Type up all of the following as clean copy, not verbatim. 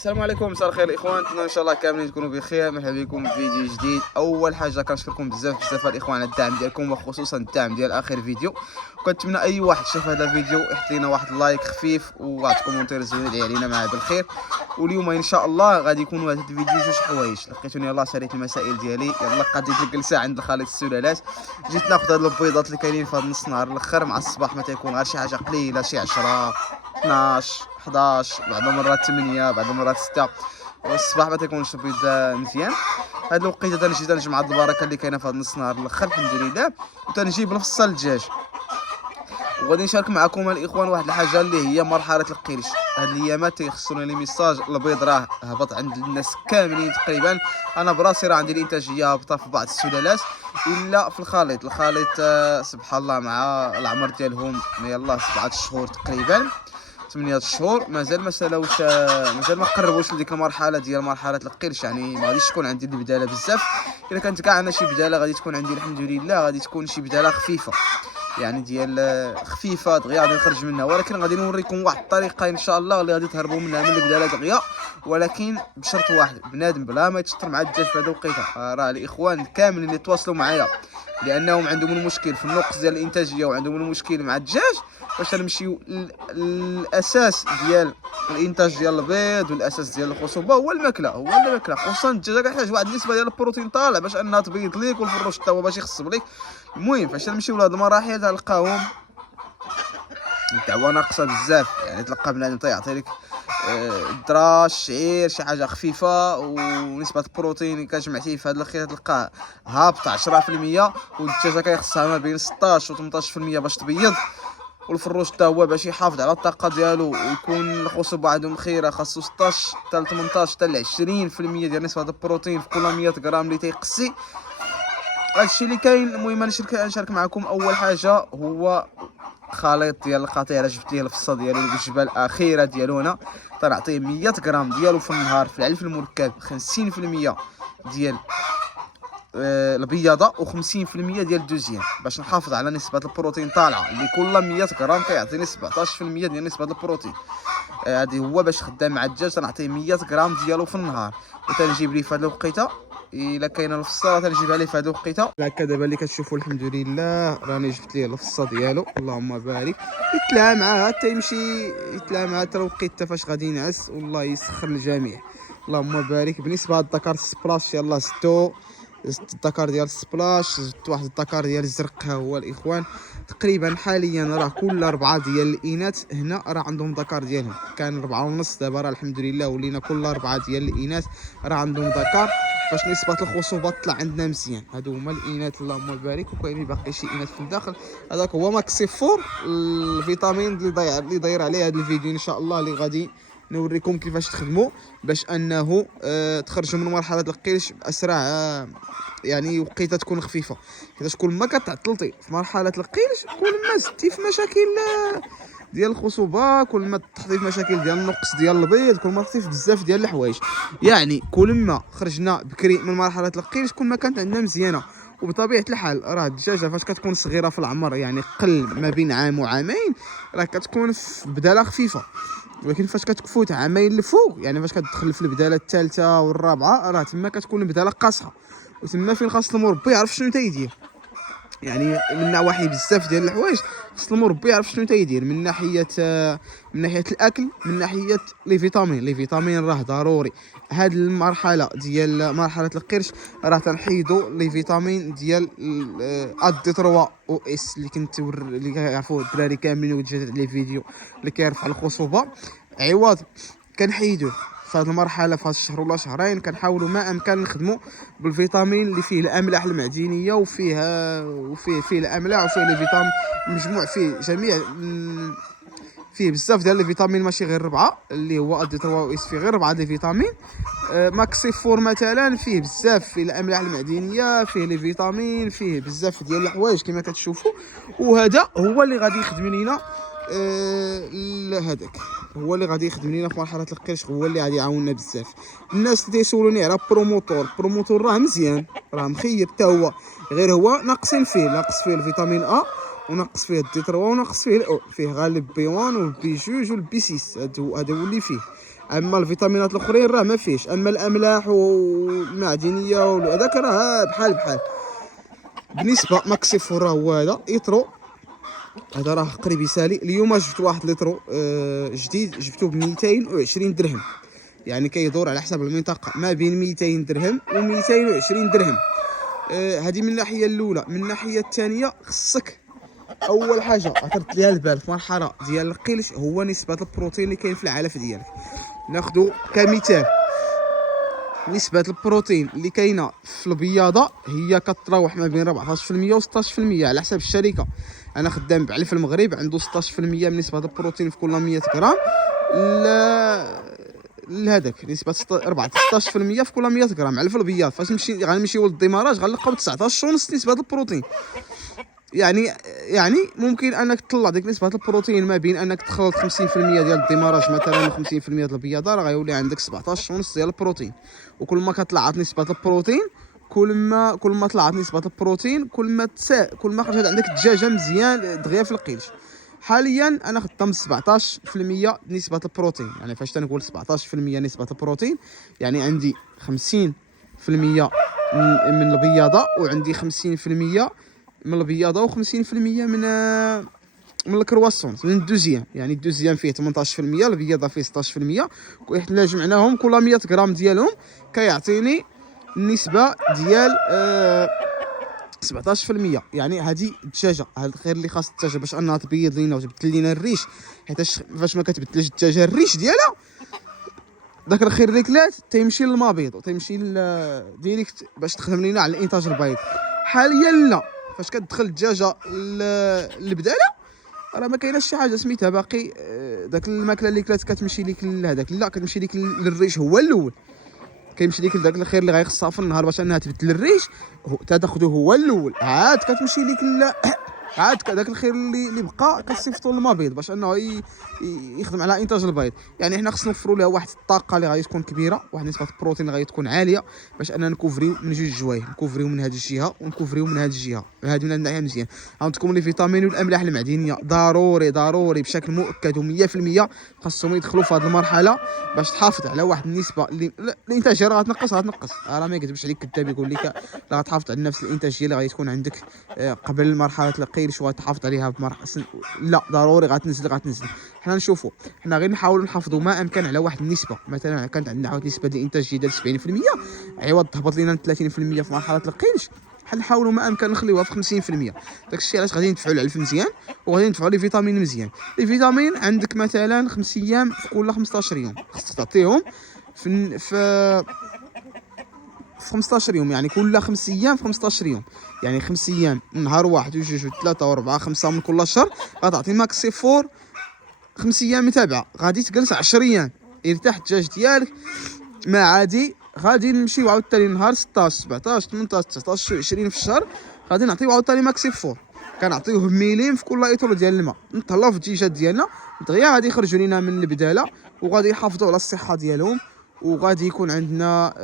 السلام عليكم، مساء الخير الاخوان. نتمنى ان شاء الله كاملين تكونوا بخير. مرحبا بكم في فيديو جديد. اول حاجه كنشكركم بزاف الاخوان على الدعم ديالكم، وخصوصا الدعم ديال اخر فيديو. وكنتمنى اي واحد شاف هذا الفيديو يحط لنا واحد لايك خفيف وواحد كومونتير زوين يدعي علينا معاه بالخير. واليوم ان شاء الله غادي يكونوا هذا الفيديو جوج حوايج. لقيتوني يلاه ساليت المسائل ديالي، يلا قديت الجلسه عند الخليط السلالات. جيت ناخذ هاد البيضات اللي كاينين في هاد نص نهار الاخر مع الصباح، ما تيكون غير شي حاجه قليله، شي 10 12 11 بعض المرات 8 بعض المرات 6. والصباح ما تيكونش البيض مزيان. هاد الوقيته تنجي تنجمع البركه اللي كاينه في هاد نص نهار الاخر الحمد لله، وتنجيب نفصل الدجاج. وغادي نشارك معكم الاخوان واحد الحاجه اللي هي مرحله القرش. هاد الايامات تيخصونا لي ميساج، البيض راه هبط عند الناس كاملين تقريبا. انا براسي راه عندي الانتاجيه هابطه في بعض السلالات الا في الخليط سبحان الله مع العمر ديالهم يلاه 7 شهور تقريبا 8 شهور، مازال ما سالاوش، مازال ما قربوش لديك المرحله ديال مرحله القرش. يعني ما غاديش تكون عندي البداله بزاف، الا كانت كاع انا شي بداله غادي تكون عندي الحمد لله، غادي تكون شي بداله خفيفه، يعني ديال خفيفه دغيا غادي نخرج منها. ولكن غادي نوريكم واحد الطريقه ان شاء الله اللي غادي تهربوا منها من البداله دغيا، ولكن بشرط واحد، بنادم بلا ما يتشطر مع الدجاج في هذا الوقيته. راه الاخوان كاملين اللي تواصلوا معايا لانهم عندهم المشكل في النقص ديال الانتاجيه وعندهم المشكل مع الدجاج، باش نمشيو الاساس ديال الانتاج ديال البيض والاساس ديال الخصوبه هو الماكله. خصوصا الدجاج كيحتاج واحد النسبه ديال البروتين طالع باش انها تبيض ليك، والفروش حتى هو باش يخصب ليك. المهم فاش نمشيو لهاد المراحل تلقاهم الدعوه ناقصه بزاف. يعني تلقى بنادم تيعطي لك الدراج الشعير شي حاجه خفيفه، ونسبه البروتين كتجمعتيه في هذا الاخير تلقاه هابط 10%، والدجاجه كيخصها ما بين 16 و 18% باش تبيض. والفروش حتى هو باش يحافظ على الطاقه ديالو ويكون الخصوبه عندهم خيره خاصو 16 حتى 18 حتى ل 20% ديال نسبه البروتين في كل 100 غرام اللي تيقسي. هادشي اللي كاين. المهم نشارك معكم اول حاجه هو خليط ديال القطيع. جبت ليه الفصه ديالو بالجبه الاخيره ديالو هنا، تنعطيه 100 غرام ديالو في النهار في العلف المركب، 50% ديال البياضه و50% ديال الدوزيام، باش نحافظ على نسبه البروتين طالعه اللي كل 100 غرام كيعطيني 17% ديال نسبه البروتين. هذه هو باش خدام مع الدجاج تنعطيه 100 غرام ديالو في النهار. وتنجيب ليه في هذه الوقيته الا كاينه الفصه تنجيبها ليه في هذه الوقيته. هكا دابا اللي كتشوفوا الحمد لله راني جبت ليه الفصه ديالو، اللهم بارك. يتلاها معاه حتى يمشي، يتلاها معاه حتى الوقيته فاش غادي ينعس، والله يسخر الجميع. اللهم بارك. بالنسبه للدكار السبلاش يلاه زدت الدكار ديال السبلاش، زدت واحد الدكار ديال الزرق. ها هو الاخوان تقريبا حاليا راه كل 4 ديال الاناث هنا راه عندهم دكار ديالهم. كان 4 ونص، دابا راه الحمد لله ولينا كل 4 ديال الاناث راه عندهم دكار، باش نسبه الخصوبه تطلع عندنا مزيان. هادو هما الاناث اللهم بارك. وكاينين باقي شي اناث في الداخل. هذاك هو ماكسيفور الفيتامين اللي داير عليه هذا الفيديو ان شاء الله، اللي غادي نوريكم كيفاش تخدموا باش انه تخرجوا من مرحله القرش باسرع، يعني وقيته تكون خفيفه. حيت كل ما كتعطلتي في مرحله القرش كل ما زدتي في مشاكل ديال الخصوبه، كل ما تحطي في مشاكل ديال النقص ديال البيض، كل ما تحطي في بزاف ديال الحوايج. يعني كل ما خرجنا بكري من مرحله القرش كل ما كانت عندنا مزيانه. وبطبيعه الحال راه الدجاجه فاش كتكون صغيره في العمر، يعني قل ما بين عام وعامين، راه كتكون في بداله خفيفه. ولكن فاش كتفوت عامين لفوق، يعني فاش كتدخل في البداله الثالثه والرابعه، راه تما كتكون البداله قاصحه، وتما فين خاص المربي يعرف شنو تيدير. يعني من نواحي بزاف ديال الحوايج خاص المربي يعرف شنو تيدير، من ناحيه الاكل، من ناحيه لي فيتامين راه ضروري. هاد المرحله ديال مرحله القرش راه تنحيدوا لي فيتامين ديال ادي 3 او اس اللي كيعرفوا الدراري كاملين وجات عليه فيديو اللي كيرفع الخصوبه، عوض كنحيدوه في هذه المرحله. في هذا الشهر ولا شهرين كنحاولوا ما امكن نخدموا بالفيتامين اللي فيه الاملاح المعدنيه، فيه الاملاح، وفيه لي فيتامين مجموع، فيه جميع، فيه بزاف ديال الفيتامين، ماشي غير 4 اللي هو ادي 3 اس، فيه غير 4 ديال الفيتامين. ماكسيفور مثلا فيه بزاف، فيه الاملاح المعدنيه، فيه لي فيتامين، فيه بزاف ديال الحوايج كما كتشوفوا. وهذا هو اللي غادي يخدم لينا، هذاك هو اللي غادي يخدم لينا في مرحله القرش، هو اللي غادي يعاوننا بزاف. الناس اللي تيسولوني على بروموتور راه مزيان، راه مخيب حتى هو، غير هو ناقصين فيه، ناقص فيه الفيتامين ا، وناقص فيه الدي 3، وناقص فيه الاو، فيه غير البي 1 والبي 2 والبي 6. هذا هو اللي فيه. اما الفيتامينات الاخرين راه ما فيش. اما الاملاح والمعدنيه وهذاك راه بحال بحال. بالنسبه ماكسيفور راه هو هذا ايترو، هذا راه قريب يسالي. اليوم جبت واحد لترو جديد، جبتو ب 220 درهم، يعني كيدور على حسب المنطقه ما بين 200 درهم و 220 درهم. هذه من الناحيه الاولى. من الناحيه الثانيه خصك اول حاجه عطرت ليها البال في مرحله ديال القلش هو نسبه البروتين اللي كاين في العلف ديالك. ناخذ كمثال نسبه البروتين اللي كاينه في البياضه هي كتراوح ما بين 14% و 16% على حسب الشركه. انا خدام بعلف المغرب عنده 16% من نسبه البروتين في كل 100 غرام، لهذاك نسبه 16% في كل 100 غرام علف البياض. فاش غنمشيو للديماراج غنلقاو 19.5 نسبه البروتين. يعني ممكن انك تطلع ديك نسبه البروتين ما بين انك تخلط 50% ديال الديماراج مثلا و 50% ديال البياضه، راه غيولي عندك 17.5 ديال البروتين. وكل ما كطلعت نسبه البروتين كل ما طلعت نسبه البروتين كل ما خرجت عندك الدجاجه مزيان دغيا في القيلش. حاليا انا خدام 17% نسبه البروتين. يعني فاش تنقول 17% نسبه البروتين يعني عندي 50% من البياضه وعندي 50% من البياضه و50% من الكرواسون من الدوزيام. يعني الدوزيام فيه 18%، البياضه فيه 16%، وإحنا جمعناهم كل 100 غرام ديالهم كيعطيني النسبه ديال 17%. يعني هذه الدجاجه، هذا الخير اللي خاص الدجاجه باش انها تبيض لينا وتبدل لينا الريش، حيت فاش ما كتبدلش الدجاجه الريش ديالها داك الخير اللي كلات تيمشي للمبيض وتيمشي ديريكت باش تخدم لينا على الانتاج البيض. حاليا لا، فاش كتدخل الدجاجه للبداله راه ما كايناش شي حاجه سميتها باقي داك الماكله اللي كلات كتمشي ليك لهذاك، لا كتمشي ليك للريش هو الاول. كيمشي ليك لذاك الخير اللي غيخصها في النهار باش انها تبدل الريش تاخذه هو الاول، عاد كتمشي ليك عاد داك الخير اللي بقى كتصيفطو للمبيض باش انه يخدم على انتاج البيض. يعني حنا خصنا نوفروا لها واحد الطاقه اللي غادي تكون كبيره، واحد نسبه البروتين اللي غادي تكون عاليه باش اننا نكوفريو من جوج جوايه، نكوفريو من هذه الجهه ونكوفريو من هذه الجهه. هذه من الناحيه مزيان. عندكم لي فيتامين والاملاح المعدنيه ضروري بشكل مؤكد و100% خاصهم يدخلوا في هذه المرحله باش تحافظ على واحد النسبه اللي الانتاجيه راه غتنقص راه ما يكذبش عليك كذاب يقول لك راه غتحافظ على نفس الانتاجيه اللي غادي تكون عندك قبل مرحله القيلش وتحافظ عليها بمرحله. لا ضروري غتنزل. حنا نشوفوا حنا غير نحاولوا نحافظوا ما امكن على واحد النسبه. مثلا كانت عندنا واحد نسبه الانتاجيه ديال 70% عوض تهبط لينا 30% في مرحله القيلش، نحاولوا ما امكن نخليوها في 50%. داكشي علاش غادي ندفعوا العلف مزيان وغادي ندفعوا لي فيتامين مزيان. لي فيتامين عندك مثلا 5 ايام في كل 15 يوم خصك تعطيهم في 15 يوم، يعني كل 5 ايام في 15 يوم، يعني 5 ايام نهار واحد وجوج وثلاثه واربعه خمسه من كل شهر غتعطي ماكسيفور 5 ايام متابعه. غادي تجلس 10 ايام يرتاح الدجاج ديالك ما عادي. غادي نمشيو عاوتاني نهار 16 17 18 19 20 في الشهر غادي نعطيو عاوتاني ماكسيفور، كنعطيوه ميلين في كل ايطرو ديال الماء. نطلعوا في الدجاجات ديالنا دغيا غادي يخرجوا لينا من البداله وغادي يحافظوا على الصحه ديالهم، وغادي يكون عندنا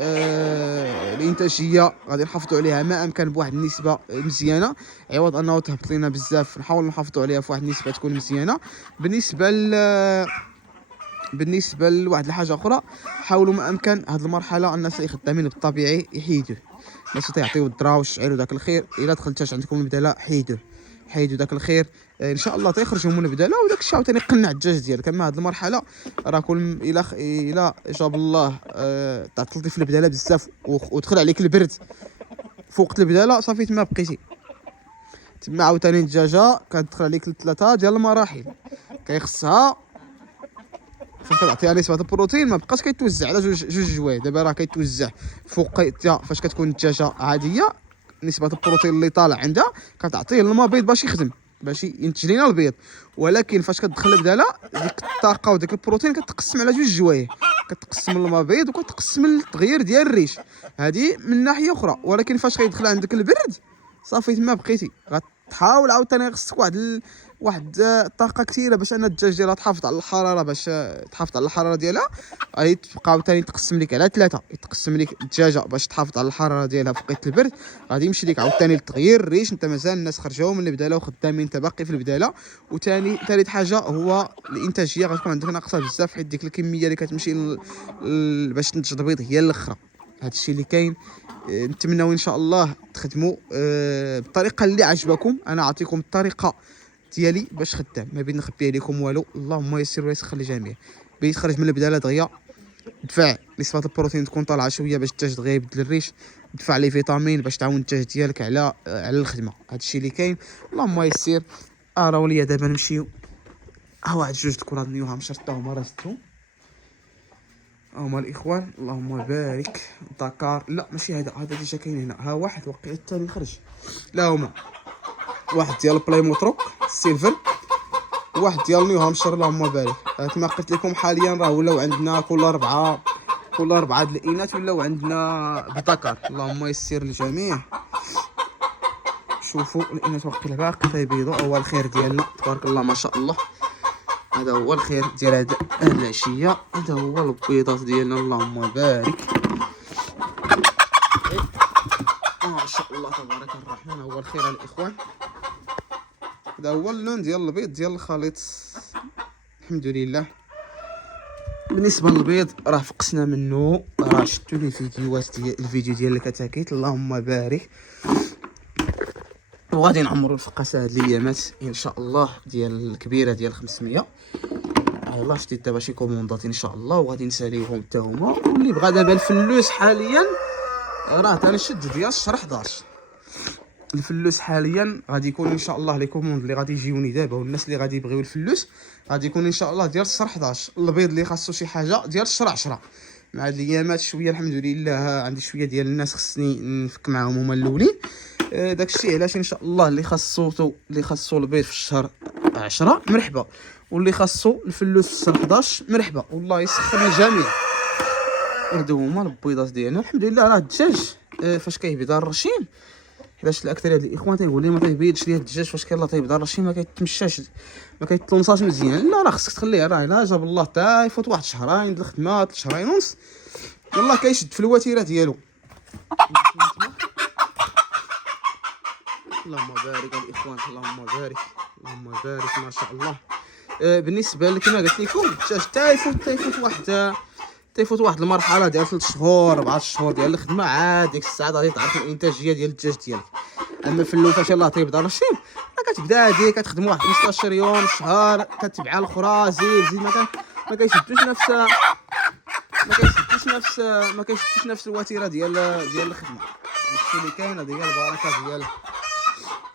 الانتاجيه غادي نحافظوا عليها ما امكن بواحد النسبه مزيانه عوض انه تهبط لينا بزاف. نحاولوا نحافظوا عليها في واحد النسبه تكون مزيانه. بالنسبه لواحد الحاجه اخرى، حاولوا ما امكن هذه المرحله الناس اللي خدامين بالطبيعي يحيدوه، الناس تيعطيو الذره والشعير وداك الخير. الا دخلتاش عندكم البداله حيدوا داك الخير ان شاء الله تيخرجوا من البداله وداك الشيء عاوتاني يقنع الدجاج ديالك. اما هذه المرحله راه كل الى جاب الله تعطلتي في البداله بزاف ودخل عليك البرد فوق البداله صافي تما بقيتي تما. عاوتاني الدجاجه كتدخل عليك 3 ديال المراحل كيخصها فاش كتعطيها نسبه البروتين ما بقاش كيتوزع على جوج جوايه. دابا راه كيتوزع فوق فاش كتكون الدجاجه عاديه نسبه البروتين اللي طالع عندها كتعطيه المبيض باش يخدم باش ينتج لينا البيض، ولكن فاش كتدخل البداله ديك الطاقه وديك البروتين كتقسم على جوج جوايه، كتقسم المبيض وكتقسم التغيير ديال الريش. هذه من ناحيه اخرى. ولكن فاش كيدخل عندك البرد صافي تما بقيتي تحاول عاوتاني خصك واحد الطاقه كثيره باش ان الدجاج ديالها تحافظ على الحراره، باش تحافظ على الحراره ديالها. غادي تبقى عاوتاني تقسم لك على 3، يتقسم لك الدجاجه باش تحافظ على الحراره ديالها في وقت البرد. غادي يمشي لك عاوتاني للتغيير الريش، انت مازال الناس خرجوا من البداله وخدامين انت باقي في البداله. وثاني ثالث حاجه هو الانتاجيه، غتكون عندك ناقصه بزاف حيت ديك الكميه اللي كتمشي باش تنتج البيض هي الاخرى. هذا الشيء اللي كاين. نتمنوا ان شاء الله تخدموا بالطريقه اللي عجبكم. انا اعطيكم الطريقه ديالي باش خدام، ما بين نخبي عليكم والو. اللهم يسر ويسخر للجميع. بغيت تخرج من البداله دغيا، دفع نسبه البروتين تكون طالعه شويه باش الدجاج دغيا يبدل الريش، دفع لي فيتامين باش تعاون الدجاج ديالك على الخدمه. هذا الشيء اللي كاين. اللهم يسر. راهو ليا دابا نمشيو. ها واحد جوج الكرات نيوها مشرطاهم راسهم هما الاخوان. اللهم بارك. دكار لا ماشي هذا ديجا كاين هنا. ها واحد وقيع الثاني خرج. لا هما واحد ديال بلاي موتروك سيلفر، واحد ديال نيو هامشير. اللهم بارك. كما قلت لكم حاليا راه ولاو عندنا كل اربعه د الاناث ولاو عندنا بدكار. اللهم يسر الجميع. شوفوا الاناث واقيلا باقي تيبيضوا. هو الخير ديالنا تبارك الله ما شاء الله. هذا هو الخير ديال هاد العشيه. هذا هو البيضات ديالنا. اللهم بارك ما شاء الله تبارك الرحمن. هو الخير الاخوان. هذا هو اللون ديال البيض ديال الخليط. الحمد لله. بالنسبه للبيض راه فقسنا منه، راه شفتوا لي فيديوهات ديال الفيديو ديال الكتاكيت. اللهم بارك. وغادي نعمروا الفقاسه هاد الايامات ان شاء الله ديال الكبيره ديال 500. يلاه شديت دابا شي كوموندات ان شاء الله وغادي نساليهم حتى هما. واللي بغى دابا الفلوس حاليا راه تنشد ديال شهر 11. الفلوس حاليا غادي يكون ان شاء الله لي كوموند اللي غادي يجيوني دابا والناس اللي غادي يبغيو الفلوس غادي يكون ان شاء الله ديال شهر 11. البيض اللي خاصو شي حاجه ديال شهر 10. مع هاد الايامات شويه الحمد لله عندي شويه ديال الناس خصني نفك معاهم هما الاولين. داكشي علاش ان شاء الله اللي خاصو البيض في الشهر 10 مرحبا، واللي خاصو الفلوس في الشهر 11 مرحبا. والله يسخر الجميع. هادو هما البيضات ديالنا. الحمد لله. راه الدجاج فاش كيبدا الرشيم، حيتاش الاكثريه ديال الاخوان تيقول لي ما تيبيضش ليا الدجاج فاش كيلا تيبدا الرشيم ما كيتمشاش ما كيتلونصاش مزيان. لا راه خصك تخليه راه الا جاب الله حتى يفوت واحد شهرين د الخدمه 3 شهرين ونص يلا كيشد في الوتيره ديالو. اللهم بارك الاخوان. اللهم بارك. اللهم بارك ما شاء الله. بالنسبه كما قلت لكم الدجاج تيفوت واحد المرحله ديال 3 شهور 4 شهور ديال الخدمه عاد ديك الساعه غادي تعرف الانتاجيه ديال الدجاج ديالك. اما في الاول فاش يلاه تيبدا الرشيم راه كتبدا هادي كتخدم واحد 15 يوم شهر كتبع الاخرى زيد ما كيشدوش نفس الوتيره ديال الخدمه. هادشي اللي كاين. هذه هي البركه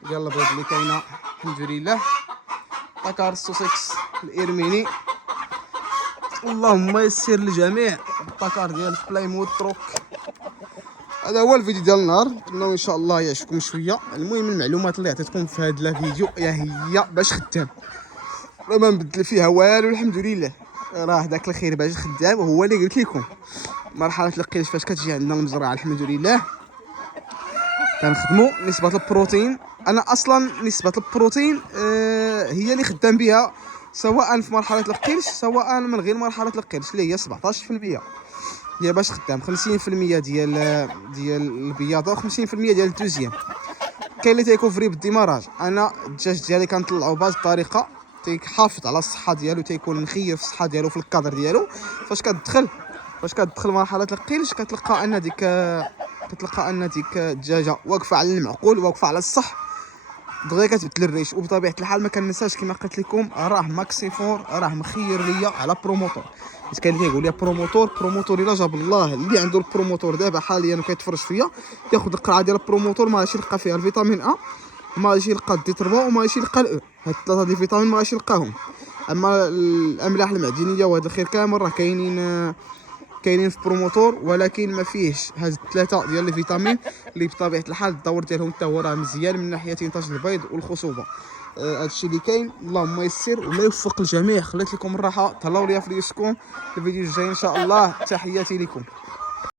ديال البيض اللي كاينه الحمد لله. دكار السوسكس الارميني. اللهم يسر للجميع. الدكار ديال بلاي موتروك. هذا هو الفيديو ديال النهار. نتمنوا ان شاء الله يعجبكم شويه. المهم المعلومات اللي عطيتكم في هذا الفيديو هي باش خدام، راه ما نبدل فيها والو الحمد لله. راه داك الخير باش خدام هو اللي قلت لكم. مرحله القيش فاش كتجي عندنا المزرعه الحمد لله كنخدموا نسبه البروتين. انا اصلا نسبه البروتين هي اللي خدام بها سواء في مرحله القرش سواء من غير مرحله القرش اللي هي 17%. هي باش خدام 50% ديال البياضه و50% ديال الدوزيام. كاين اللي تيكوفري بالديماراج. انا الدجاج ديالي كنطلعو بهذه الطريقه تيحافظ على الصحه ديالو تيكون مخير في الصحه ديالو في الكادر ديالو. فاش كتدخل مرحله القرش كتلقى ان ديك الدجاجه واقفه على المعقول واقفه على الصح دغيا كتبدل الريش. وبطبيعه الحال ما كنساش كما قلت لكم راه ماكسيفور راه مخير ليا على بروموتور. حيت كاين اللي كيقول لي بروموتور الا جاب الله اللي عنده البروموتور دابا حاليا وكيتفرج فيا ياخذ القرعه ديال البروموتور ما غاديش يلقى فيها الفيتامين ا ما غاديش يلقى دي 3 وما غاديش يلقى الاو. هاد 3 ديال الفيتامين ما غاديش يلقاهم. اما الاملاح المعدنيه وهذا الخير كامل راه كاينين في بروموتور ولكن ما فيهش هاد 3 ديال الفيتامين اللي بطبيعه الحال الدور ديالهم حتى هو راه مزيان من ناحيه انتاج البيض والخصوبه. هادشي اللي كاين. اللهم يسر ولا يوفق الجميع. خليت لكم الراحه. تهلاو ليا في اليوسكم الفيديو الجاي ان شاء الله. تحياتي لكم.